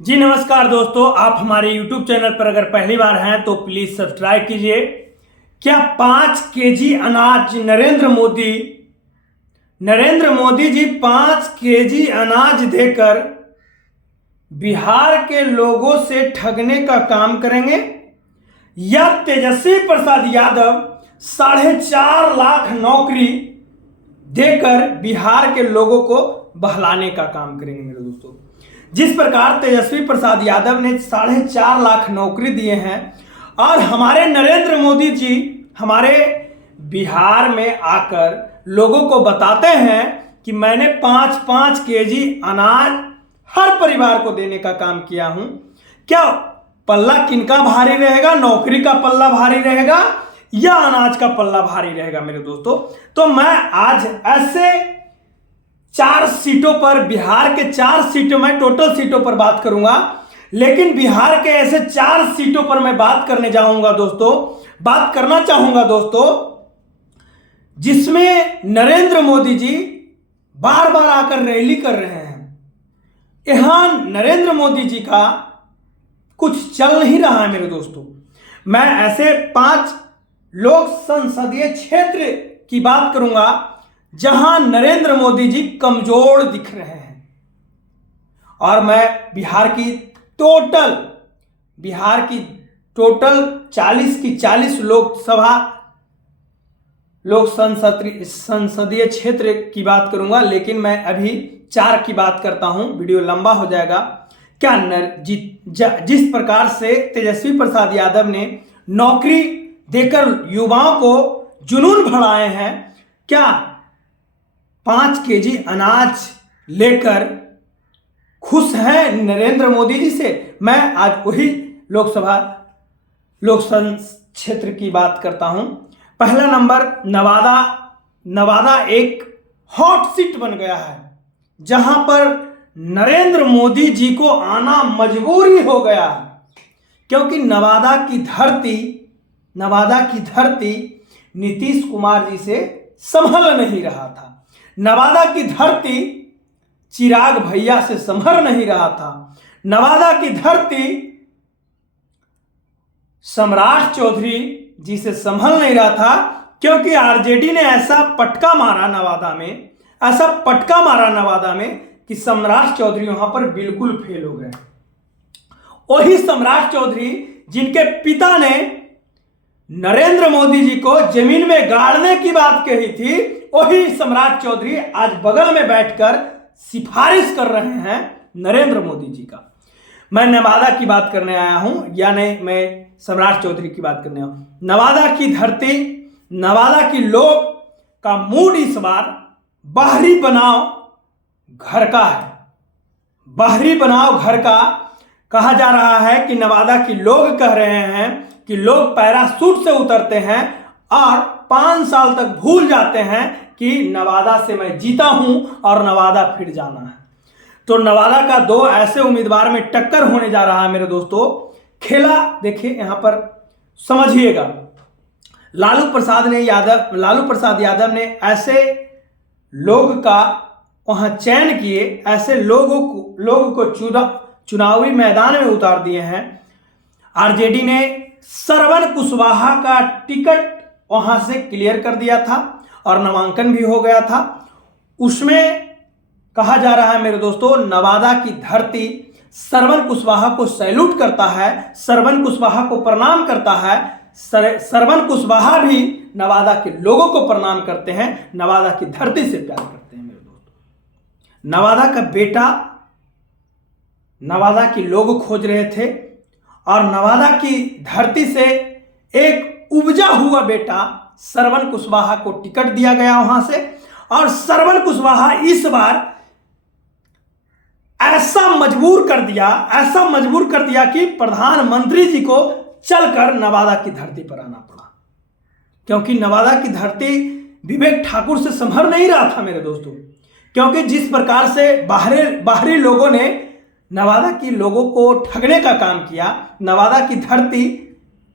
जी नमस्कार दोस्तों, आप हमारे YouTube चैनल पर अगर पहली बार हैं तो प्लीज सब्सक्राइब कीजिए। क्या 5 केजी अनाज नरेंद्र मोदी जी 5 केजी अनाज देकर बिहार के लोगों से ठगने का काम करेंगे, या तेजस्वी प्रसाद यादव 4.5 लाख नौकरी देकर बिहार के लोगों को बहलाने का काम करेंगे। मेरे दोस्तों, जिस प्रकार तेजस्वी प्रसाद यादव ने 4.5 लाख नौकरी दिए हैं और हमारे नरेंद्र मोदी जी हमारे बिहार में आकर लोगों को बताते हैं कि मैंने 5-5 केजी अनाज हर परिवार को देने का काम किया हूं, क्या पल्ला किनका भारी रहेगा? नौकरी का पल्ला भारी रहेगा या अनाज का पल्ला भारी रहेगा? मेरे दोस्तों, तो मैं आज ऐसे 4 सीटों पर, बिहार के 4 सीटों में, टोटल सीटों पर बात करूंगा, लेकिन बिहार के ऐसे 4 सीटों पर मैं बात करने जाऊंगा दोस्तों, बात करना चाहूंगा दोस्तों, जिसमें नरेंद्र मोदी जी बार बार आकर रैली कर रहे हैं। यहां नरेंद्र मोदी जी का कुछ चल नहीं रहा है। मेरे दोस्तों, मैं ऐसे 5 लोक संसदीय क्षेत्र की बात करूंगा जहां नरेंद्र मोदी जी कमजोर दिख रहे हैं, और मैं बिहार की टोटल 40 की 40 लोक संसदीय क्षेत्र की बात करूंगा, लेकिन मैं अभी 4 की बात करता हूं, वीडियो लंबा हो जाएगा। क्या जिस प्रकार से तेजस्वी प्रसाद यादव ने नौकरी देकर युवाओं को जुनून बढ़ाए हैं, क्या 5 केजी अनाज लेकर खुश हैं नरेंद्र मोदी जी से? मैं आज वही लोक क्षेत्र की बात करता हूं। पहला नंबर नवादा एक हॉट सीट बन गया है, जहां पर नरेंद्र मोदी जी को आना मजबूरी हो गया, क्योंकि नवादा की धरती नीतीश कुमार जी से संभल नहीं रहा था। नवादा की धरती चिराग भैया से संभल नहीं रहा था। नवादा की धरती सम्राट चौधरी जी से संभल नहीं रहा था, क्योंकि आरजेडी ने ऐसा पटका मारा नवादा में कि सम्राट चौधरी वहां पर बिल्कुल फेल हो गए। वही सम्राट चौधरी जिनके पिता ने नरेंद्र मोदी जी को जमीन में गाड़ने की बात कही थी, वही सम्राट चौधरी आज बगल में बैठकर सिफारिश कर रहे हैं नरेंद्र मोदी जी का। मैं नवादा की बात करने आया हूं, या नहीं, मैं सम्राट चौधरी की बात करने आया हूं। नवादा की धरती, नवादा की लोग का मूड इस बार बाहरी बनाओ घर का है। बाहरी बनाओ घर का कहा जा रहा है कि नवादा की लोग कह रहे हैं कि लोग पैराशूट से उतरते हैं और 5 साल तक भूल जाते हैं कि नवादा से मैं जीता हूं और नवादा फिर जाना है। तो नवादा का 2 ऐसे उम्मीदवार में टक्कर होने जा रहा है। मेरे दोस्तों, खेला देखिए, यहां पर समझिएगा। लालू प्रसाद यादव ने ऐसे लोग का वहां चयन किए, ऐसे लोगों को चुनावी मैदान में उतार दिए हैं। आरजेडी ने श्रवण कुशवाहा का टिकट वहां से क्लियर कर दिया था और नामांकन भी हो गया था। उसमें कहा जा रहा है मेरे दोस्तों, नवादा की धरती श्रवण कुशवाहा को सैल्यूट करता है, श्रवण कुशवाहा को प्रणाम करता है। श्रवण कुशवाहा भी नवादा के लोगों को प्रणाम करते हैं, नवादा की धरती से प्यार करते हैं। मेरे दोस्तों, नवादा का बेटा नवादा के लोग खोज रहे थे, और नवादा की धरती से एक उपजा हुआ बेटा श्रवण कुशवाहा को टिकट दिया गया वहां से, और श्रवण कुशवाहा इस बार ऐसा मजबूर कर दिया कि प्रधानमंत्री जी को चलकर नवादा की धरती पर आना पड़ा, क्योंकि नवादा की धरती विवेक ठाकुर से संभल नहीं रहा था। मेरे दोस्तों, क्योंकि जिस प्रकार से बाहरी लोगों ने नवादा के लोगों को ठगने का काम किया, नवादा की धरती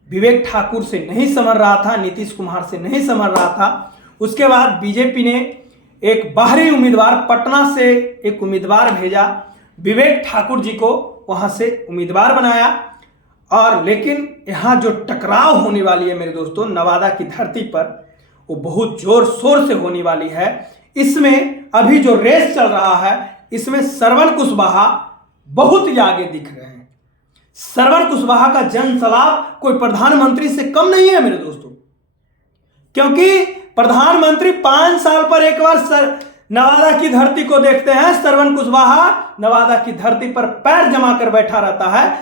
विवेक ठाकुर से नहीं संभल रहा था, नीतीश कुमार से नहीं संभल रहा था। उसके बाद बीजेपी ने एक बाहरी उम्मीदवार, पटना से एक उम्मीदवार भेजा, विवेक ठाकुर जी को वहां से उम्मीदवार बनाया। और लेकिन यहाँ जो टकराव होने वाली है मेरे दोस्तों नवादा की धरती पर, वो बहुत जोर शोर से होने वाली है। इसमें अभी जो रेस चल रहा है इसमें श्रवण कुशवाहा बहुत ही आगे दिख रहे हैं। श्रवण कुशवाहा का जन सलाब कोई प्रधानमंत्री से कम नहीं है मेरे दोस्तों, क्योंकि प्रधानमंत्री 5 साल पर एक बार नवादा की धरती को देखते हैं। श्रवण कुशवाहा नवादा की धरती पर पैर जमा कर बैठा रहता है,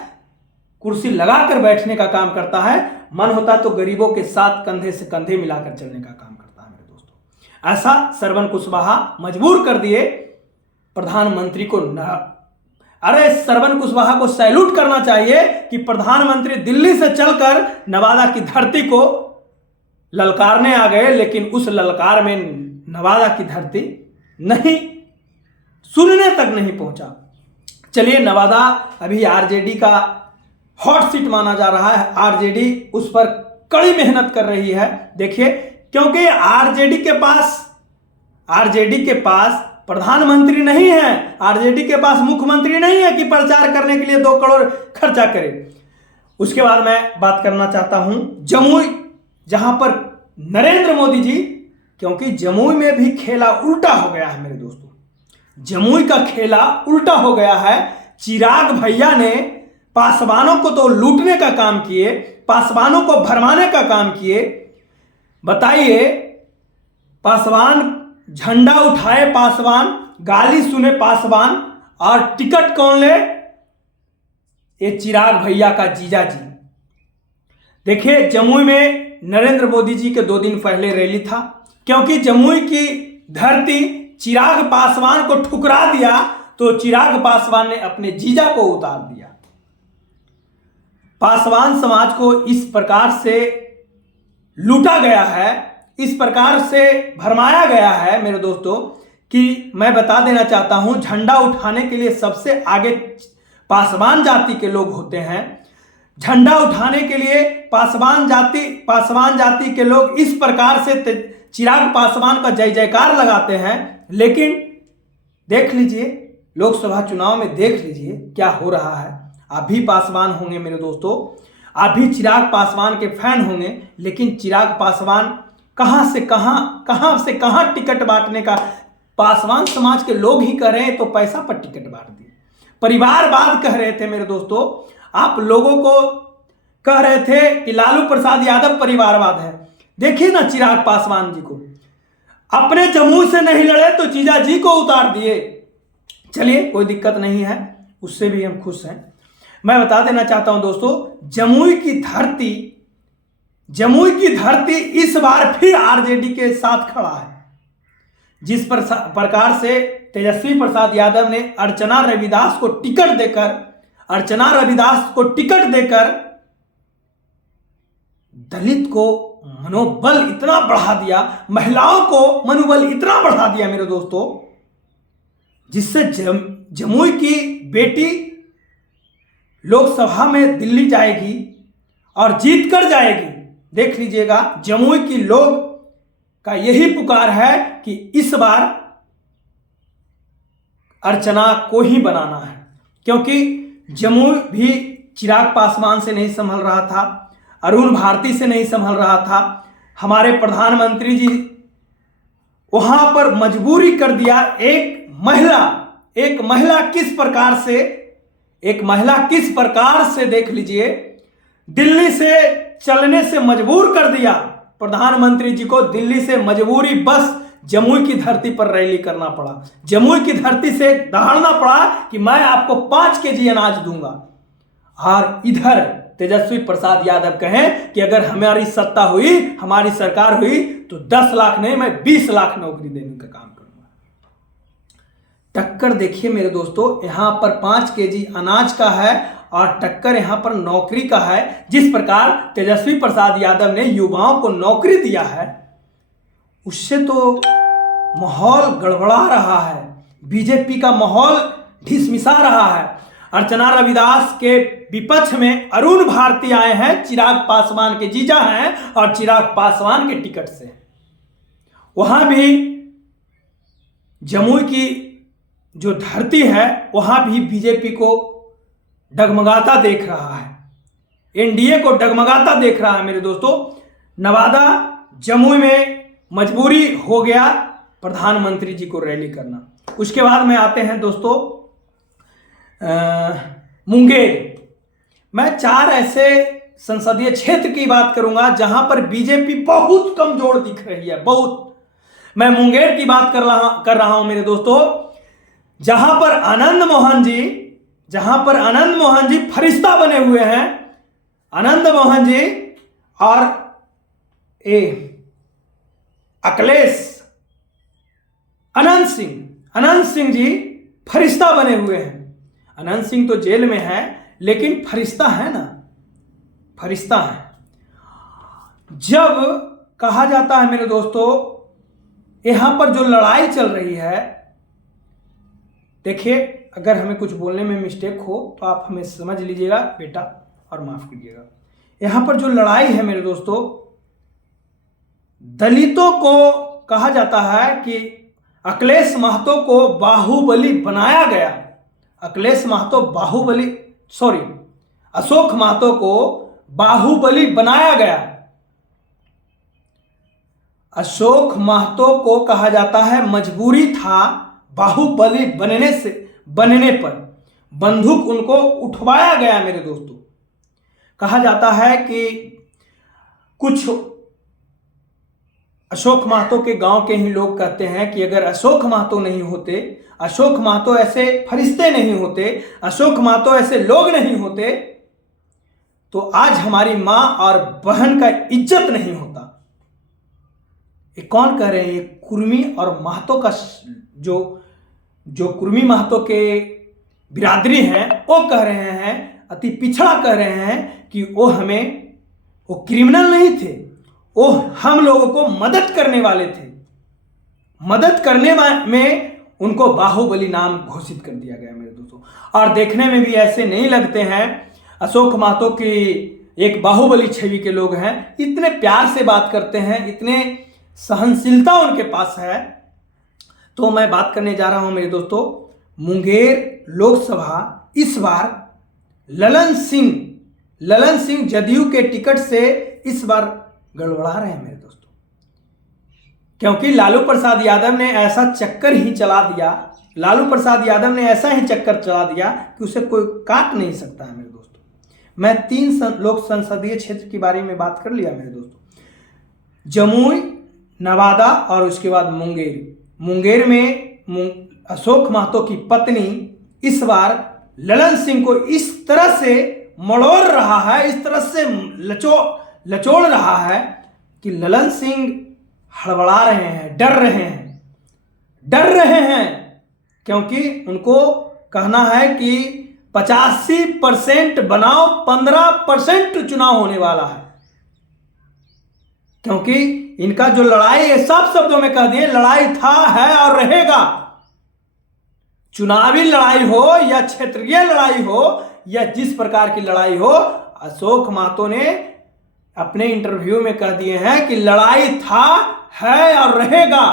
कुर्सी लगाकर बैठने का काम करता है। मन होता तो गरीबों के साथ कंधे से कंधे मिलाकर चलने का काम करता है मेरे दोस्तों। ऐसा श्रवण कुशवाहा मजबूर कर दिए प्रधानमंत्री को। अरे श्रवण कुशवाहा को सैल्यूट करना चाहिए कि प्रधानमंत्री दिल्ली से चलकर नवादा की धरती को ललकारने आ गए, लेकिन उस ललकार में नवादा की धरती नहीं सुनने तक नहीं पहुंचा। चलिए, नवादा अभी आरजेडी का हॉट सीट माना जा रहा है। आरजेडी उस पर कड़ी मेहनत कर रही है। देखिए, क्योंकि आरजेडी के पास प्रधानमंत्री नहीं है, आरजेडी के पास मुख्यमंत्री नहीं है कि प्रचार करने के लिए 2 करोड़ खर्चा करे। उसके बाद मैं बात करना चाहता हूं जमुई, जहां पर नरेंद्र मोदी जी, क्योंकि जमुई में भी खेला उल्टा हो गया है मेरे दोस्तों। जमुई का खेला उल्टा हो गया है। चिराग भैया ने पासवानों को तो लूटने का काम किए, पासवानों को भरमाने का काम किए। बताइए, पासवान झंडा उठाए, पासवान गाली सुने, पासवान और टिकट कौन ले? ये चिराग भैया का जीजा जी। देखिए, जमुई में नरेंद्र मोदी जी के 2 दिन पहले रैली था, क्योंकि जमुई की धरती चिराग पासवान को ठुकरा दिया तो चिराग पासवान ने अपने जीजा को उतार दिया। पासवान समाज को इस प्रकार से लूटा गया है, इस प्रकार से भरमाया गया है मेरे दोस्तों कि मैं बता देना चाहता हूं, झंडा उठाने के लिए सबसे आगे पासवान जाति के लोग होते हैं। झंडा उठाने के लिए पासवान जाति के लोग इस प्रकार से चिराग पासवान का जय जयकार लगाते हैं। लेकिन देख लीजिए, लोकसभा चुनाव में देख लीजिए क्या हो रहा है। आप भी पासवान होंगे मेरे दोस्तों, आप भी चिराग पासवान के फैन होंगे, लेकिन चिराग पासवान कहां से कहां टिकट बांटने का, पासवान समाज के लोग ही कह रहे हैं तो पैसा पर टिकट बांट दिए। परिवारवाद कह रहे थे मेरे दोस्तों, आप लोगों को कह रहे थे कि लालू प्रसाद यादव परिवारवाद है। देखिए ना, चिराग पासवान जी को अपने जमुई से नहीं लड़े तो जीजा जी को उतार दिए। चलिए, कोई दिक्कत नहीं है, उससे भी हम खुश हैं। मैं बता देना चाहता हूं दोस्तों, जमुई की धरती इस बार फिर आरजेडी के साथ खड़ा है। जिस प्रकार से तेजस्वी प्रसाद यादव ने अर्चना रविदास को टिकट देकर दलित को मनोबल इतना बढ़ा दिया, महिलाओं को मनोबल इतना बढ़ा दिया मेरे दोस्तों, जिससे जमुई की बेटी लोकसभा में दिल्ली जाएगी और जीत कर जाएगी। देख लीजिएगा, जमुई की लोग का यही पुकार है कि इस बार अर्चना को ही बनाना है, क्योंकि जमुई भी चिराग पासवान से नहीं संभल रहा था, अरुण भारती से नहीं संभल रहा था। हमारे प्रधानमंत्री जी वहां पर मजबूरी कर दिया। एक महिला किस प्रकार से देख लीजिए, दिल्ली से चलने से मजबूर कर दिया प्रधानमंत्री जी को। दिल्ली से मजबूरी बस जमुई की धरती पर रैली करना पड़ा, जमुई की धरती से दहाड़ना पड़ा कि मैं आपको 5 केजी अनाज दूंगा। और इधर तेजस्वी प्रसाद यादव कहें कि अगर हमारी सत्ता हुई, हमारी सरकार हुई तो 10 लाख नहीं, मैं 20 लाख नौकरी देने का काम करूंगा। टक्कर देखिए मेरे दोस्तों, यहां पर 5 केजी अनाज का है और टक्कर यहां पर नौकरी का है। जिस प्रकार तेजस्वी प्रसाद यादव ने युवाओं को नौकरी दिया है, उससे तो माहौल गड़बड़ा रहा है, बीजेपी का माहौल ढिसमिसा रहा है। अर्चना रविदास के विपक्ष में अरुण भारती आए हैं, चिराग पासवान के जीजा हैं और चिराग पासवान के टिकट से। वहां भी जमुई की जो धरती है, वहां भी बीजेपी को डगमगाता देख रहा है, एनडीए को डगमगाता देख रहा है मेरे दोस्तों। नवादा जमुई में मजबूरी हो गया प्रधानमंत्री जी को रैली करना। उसके बाद में आते हैं दोस्तों मुंगेर। मैं 4 ऐसे संसदीय क्षेत्र की बात करूंगा जहां पर बीजेपी बहुत कमजोर दिख रही है, बहुत। मैं मुंगेर की बात कर रहा हूं मेरे दोस्तों, जहां पर आनंद मोहन जी फरिश्ता बने हुए हैं। आनंद मोहन जी और अखिलेश अनंत सिंह जी फरिश्ता बने हुए हैं। अनंत सिंह तो जेल में है, लेकिन फरिश्ता है ना, फरिश्ता है। जब कहा जाता है मेरे दोस्तों, यहां पर जो लड़ाई चल रही है, देखिए अगर हमें कुछ बोलने में मिस्टेक हो तो आप हमें समझ लीजिएगा बेटा और माफ कीजिएगा। यहां पर जो लड़ाई है मेरे दोस्तों, दलितों को कहा जाता है कि अखिलेश महतो को बाहुबली बनाया गया। अशोक महतो को बाहुबली बनाया गया। अशोक महतो को कहा जाता है मजबूरी था बाहुबली बनने पर बंदूक उनको उठवाया गया मेरे दोस्तों। कहा जाता है कि कुछ अशोक महतो के गांव के ही लोग कहते हैं कि अगर अशोक महतो नहीं होते, अशोक महतो ऐसे फरिश्ते नहीं होते, अशोक महतो ऐसे लोग नहीं होते, तो आज हमारी मां और बहन का इज्जत नहीं होता। ये कौन कह रहे हैं? कुर्मी और महतो का जो कुर्मी महतो के बिरादरी हैं वो कह रहे हैं, अति पिछड़ा कह रहे हैं कि वो क्रिमिनल नहीं थे, वो हम लोगों को मदद करने वाले थे। मदद करने में उनको बाहुबली नाम घोषित कर दिया गया मेरे दोस्तों। और देखने में भी ऐसे नहीं लगते हैं। अशोक महतो की एक बाहुबली छवि के लोग हैं, इतने प्यार से बात करते हैं, इतने सहनशीलता उनके पास है। तो मैं बात करने जा रहा हूं मेरे दोस्तों, मुंगेर लोकसभा इस बार ललन सिंह जदयू के टिकट से इस बार गड़बड़ा रहे हैं मेरे दोस्तों, क्योंकि लालू प्रसाद यादव ने ऐसा चक्कर ही चला दिया कि उसे कोई काट नहीं सकता है मेरे दोस्तों। मैं 3 लोक संसदीय क्षेत्र के बारे में बात कर लिया मेरे दोस्तों, जमुई, नवादा और उसके बाद मुंगेर में अशोक महतो की पत्नी इस बार ललन सिंह को इस तरह से मड़ोड़ रहा है, इस तरह से लचोड़ रहा है कि ललन सिंह हड़बड़ा रहे हैं, डर रहे हैं, क्योंकि उनको कहना है कि 85% बनाओ, 15% चुनाव होने वाला है। क्योंकि इनका जो लड़ाई है, साफ शब्दों में कह दिए, लड़ाई था, है और रहेगा। चुनावी लड़ाई हो या क्षेत्रीय लड़ाई हो या जिस प्रकार की लड़ाई हो, अशोक महतो ने अपने इंटरव्यू में कह दिए हैं कि लड़ाई था, है और रहेगा।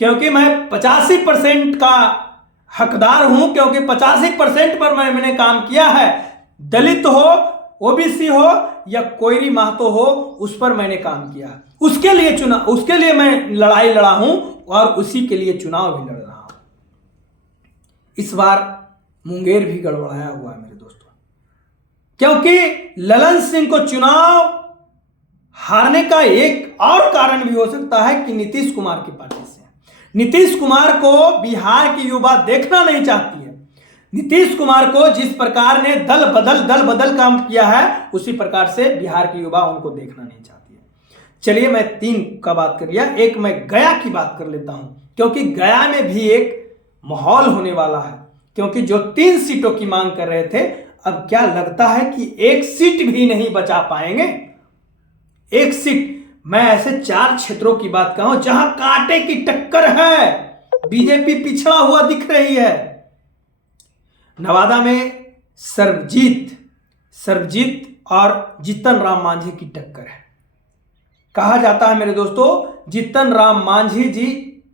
क्योंकि मैं 85% का हकदार हूं, क्योंकि 85% पर मैंने काम किया है। दलित हो, ओबीसी हो या कोयरी महतो हो, उस पर मैंने काम किया। उसके लिए मैं लड़ाई लड़ा हूं और उसी के लिए चुनाव भी लड़ रहा हूं। इस बार मुंगेर भी गड़बड़ाया हुआ है मेरे दोस्तों, क्योंकि ललन सिंह को चुनाव हारने का एक और कारण भी हो सकता है कि नीतीश कुमार की पार्टी से। नीतीश कुमार को बिहार की युवा देखना नहीं चाहती है। नीतीश कुमार को जिस प्रकार ने दल बदल काम किया है, उसी प्रकार से बिहार की युवा उनको देखना नहीं चाहती है। चलिए, मैं 3 का बात कर लिया, एक मैं गया की बात कर लेता हूं, क्योंकि गया में भी एक माहौल होने वाला है। क्योंकि जो 3 सीटों की मांग कर रहे थे, अब क्या लगता है कि 1 सीट भी नहीं बचा पाएंगे। 1 सीट, मैं ऐसे 4 क्षेत्रों की बात कहूं जहां कांटे की टक्कर है, बीजेपी पिछड़ा हुआ दिख रही है। नवादा में सर्वजीत और जीतन राम मांझी की टक्कर है। कहा जाता है मेरे दोस्तों, जीतन राम मांझी जी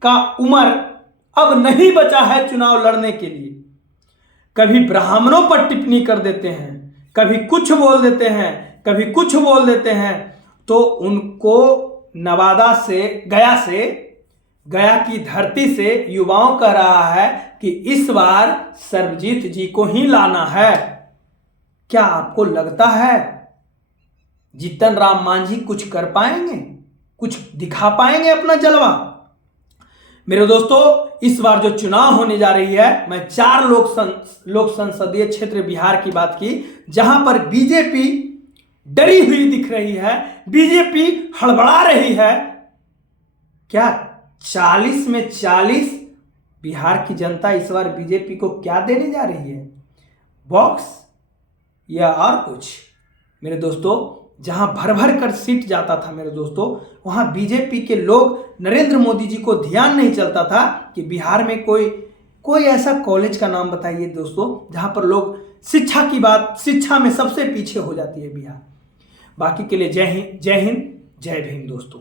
का उम्र अब नहीं बचा है चुनाव लड़ने के लिए। कभी ब्राह्मणों पर टिप्पणी कर देते हैं, कभी कुछ बोल देते हैं, कभी कुछ बोल देते हैं, तो उनको नवादा से, गया की धरती से युवाओं कह रहा है कि इस बार सर्वजीत जी को ही लाना है। क्या आपको लगता है जीतन राम मांझी कुछ कर पाएंगे, कुछ दिखा पाएंगे अपना जलवा? मेरे दोस्तों, इस बार जो चुनाव होने जा रही है, मैं 4 लोक संसदीय क्षेत्र बिहार की बात की, जहां पर बीजेपी डरी हुई दिख रही है, बीजेपी हड़बड़ा रही है। क्या 40 में 40 बिहार की जनता इस बार बीजेपी को क्या देने जा रही है? बॉक्स या और कुछ? मेरे दोस्तों, जहां भर भर कर सीट जाता था मेरे दोस्तों, वहां बीजेपी के लोग, नरेंद्र मोदी जी को ध्यान नहीं चलता था कि बिहार में कोई ऐसा कॉलेज का नाम बताइए दोस्तों जहां पर लोग शिक्षा में सबसे पीछे हो जाती है बिहार। बाकी के लिए जय हिंद, जय भीम दोस्तों।